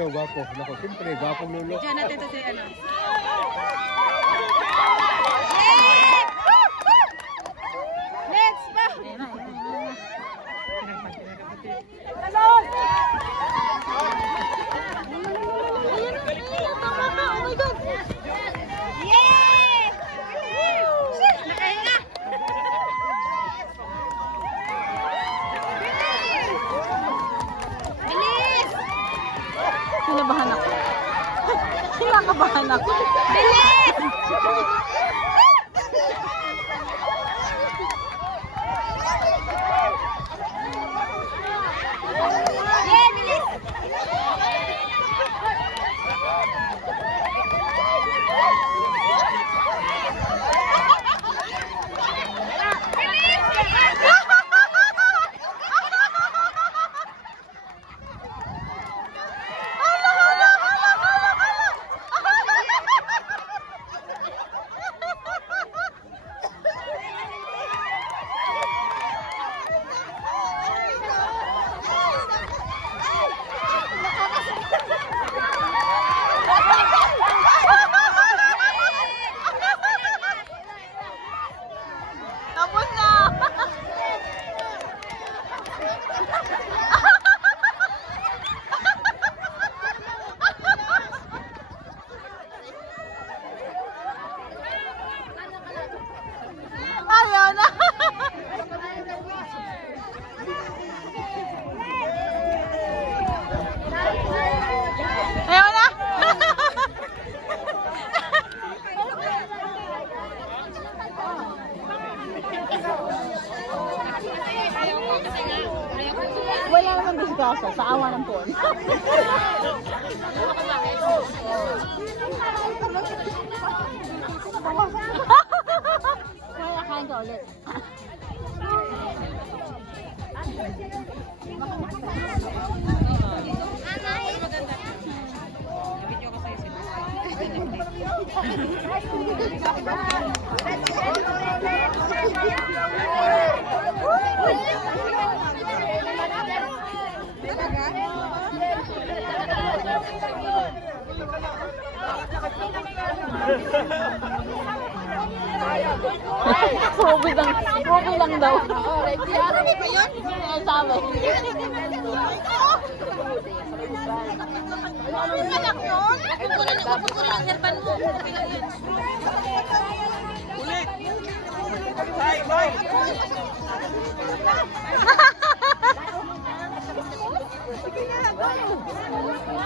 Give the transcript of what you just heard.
Gwapo. Nako, siyempre, gwapong lulo. Diyan natin ito si ano. Next pa! Talon! Oh my God! Yay! Nakahinga! Bilis! Kinabahan ako. Kinakabahan ako. Bilis! Yay, bilis! Tapos na. Ayaw na. Ayaw na. Wala naman disgrasya sa awa ng phone. Kaya kain ka ulit. Movie lang daw. Ano ba yun? Sabi. Anak nun? Pagkukulang ang herban mo. Okay lang yan. Ulit! Bye, bye! Sige na, go!